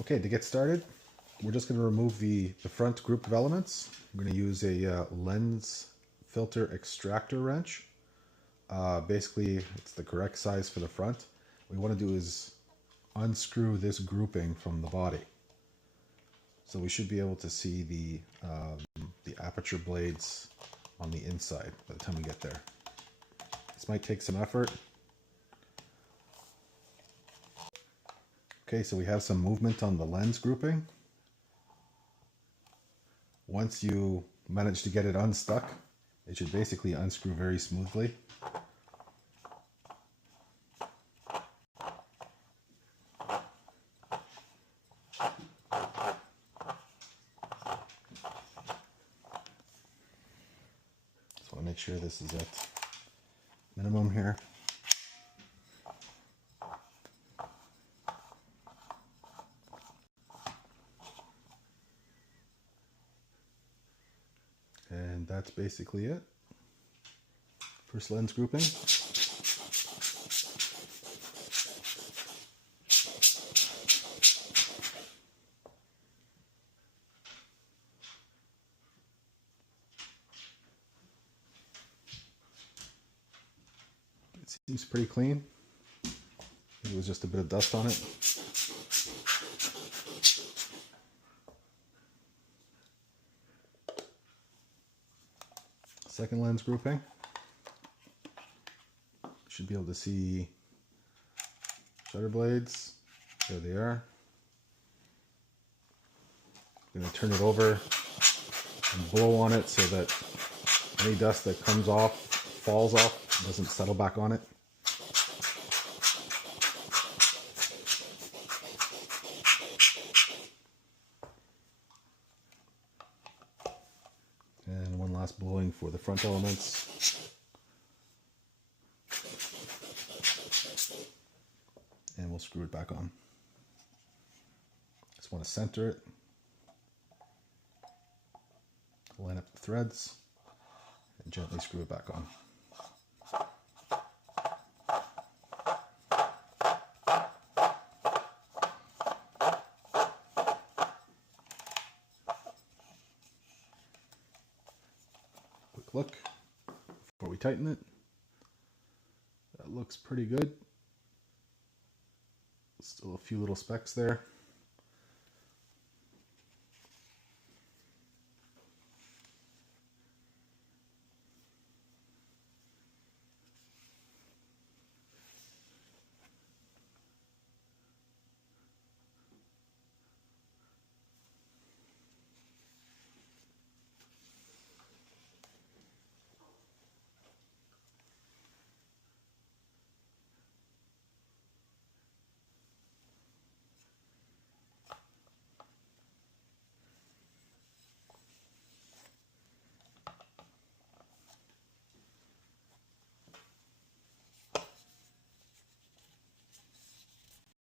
Okay, to get started, we're just going to remove the front group of elements. I'm going to use a lens filter extractor wrench. Basically, it's the correct size for the front. What we want to do is unscrew this grouping from the body. So we should be able to see the aperture blades on the inside by the time we get there. This might take some effort. Okay, so we have some movement on the lens grouping. Once you manage to get it unstuck, it should basically unscrew very smoothly. Just want to make sure this is at minimum here. And that's basically it. First lens grouping. It seems pretty clean. It was just a bit of dust on it. Second lens grouping. Should be able to see shutter blades. There they are. I'm going to turn it over and blow on it so that any dust that comes off, falls off, doesn't settle back on it. And one last blowing for the front elements. And we'll screw it back on. Just want to center it. Line up the threads and gently screw it back on. Quick look before we tighten it. That looks pretty good. Still a few little specks there.